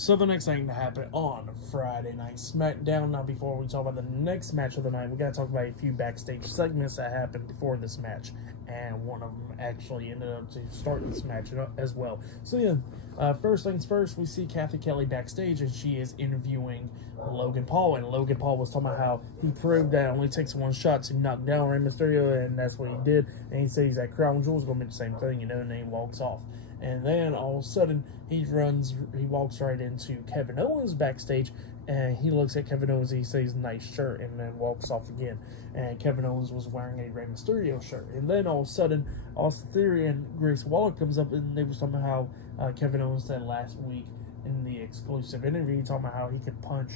So the next thing to happen on Friday Night SmackDown. Now, before we talk about the next match of the night, we got to talk about a few backstage segments that happened before this match, and one of them actually ended up to start this match as well. So yeah, first things first, we see Kathy Kelly backstage, and she is interviewing Logan Paul, and Logan Paul was talking about how he proved that it only takes one shot to knock down Rey Mysterio, and that's what he did. And he says that Crown Jewel's going to be the same thing, you know, and then he walks off. And then all of a sudden, he walks right into Kevin Owens backstage, and he looks at Kevin Owens, he says, "Nice shirt," and then walks off again. And Kevin Owens was wearing a Rey Mysterio shirt. And then all of a sudden, Austin Theory and Grace Waller comes up, and they were talking about how Kevin Owens said last week in the exclusive interview, talking about how he could punch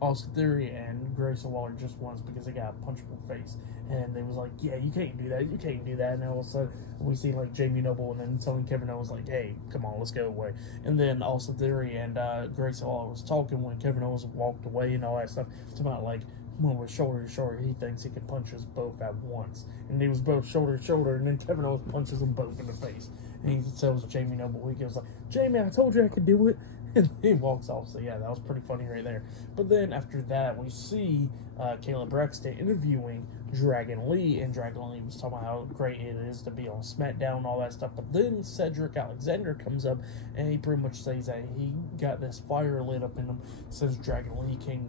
Austin Theory and Grace Waller just once because they got a punchable face. And they was like, yeah, you can't do that, you can't do that. And all of a sudden, we see like Jamie Noble and then telling Kevin Owens like, hey, come on, let's go away. And then Austin Theory and Grace Waller was talking when Kevin Owens walked away and all that stuff. It's about like, when we're shoulder to shoulder, he thinks he can punch us both at once. And they was both shoulder to shoulder, and then Kevin Owens punches them both in the face. And he tells Jamie Noble, he goes like, Jamie, I told you I could do it. And he walks off. So yeah, that was pretty funny right there. But then after that, we see Kayla Braxton interviewing Dragon Lee, and Dragon Lee was talking about how great it is to be on SmackDown and all that stuff. But then Cedric Alexander comes up, and he pretty much says that he got this fire lit up in him since Dragon Lee came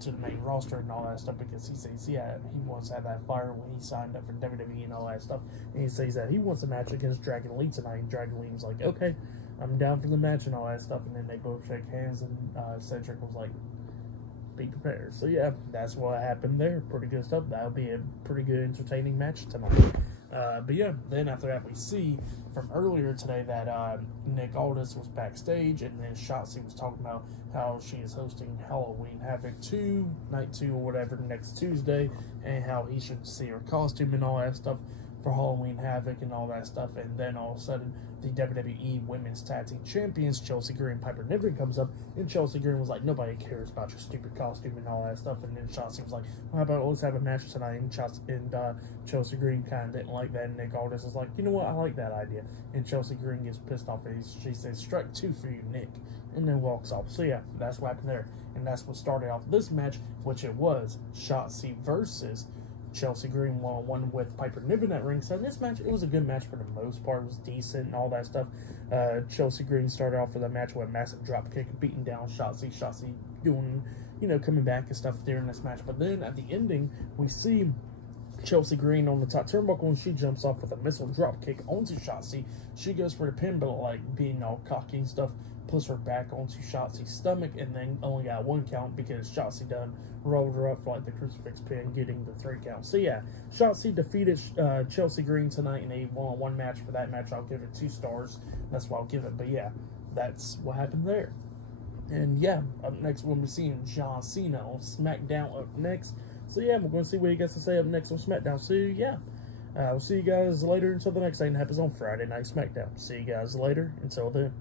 to the main roster and all that stuff, because he says, yeah, he wants to have that fire when he signed up for WWE and all that stuff. And he says that he wants a match against Dragon Lee tonight, and Dragon Lee was like, okay, I'm down for the match and all that stuff. And then they both shake hands, and Cedric was like, be prepared. So yeah, that's what happened there. Pretty good stuff. That'll be a pretty good, entertaining match tonight. But yeah, then after that, we see from earlier today that Nick Aldis was backstage, and then Shotzi was talking about how she is hosting Halloween Havoc 2, Night 2 or whatever, next Tuesday, and how he should see her costume and all that stuff for Halloween Havoc and all that stuff. And then all of a sudden, the WWE Women's Tag Team Champions, Chelsea Green and Piper Niven, comes up, and Chelsea Green was like, nobody cares about your stupid costume and all that stuff. And then Shotzi was like, well, how about let's have a match tonight? And Chelsea Green kind of didn't like that, and Nick Aldis is like, you know what, I like that idea. And Chelsea Green gets pissed off, and she says, strike 2 for you, Nick, and then walks off. So yeah, that's what happened there. And that's what started off this match, which it was Shotzi versus Chelsea Green one-on-one with Piper Niven at ringside. This match, it was a good match for the most part. It was decent and all that stuff. Chelsea Green started off with a match with a massive dropkick, beating down Shotzi. Shotzi doing, you know, coming back and stuff during this match. But then at the ending, we see Chelsea Green on the top turnbuckle, and she jumps off with a missile dropkick onto Shotzi. She goes for the pin, but like being all cocky and stuff, puts her back onto Shotzi's stomach, and then only got 1 count because Shotzi done rolled her up for like the crucifix pin, getting the 3 count. So yeah, Shotzi defeated Chelsea Green tonight in a one-on-one match. For that match, I'll give it 2 stars. That's what I'll give it. But yeah, that's what happened there. And yeah, up next we'll be seeing John Cena on SmackDown up next. So yeah, we're going to see what he gets to say up next on SmackDown. So yeah, we'll see you guys later until the next thing that happens on Friday Night SmackDown. See you guys later. Until then.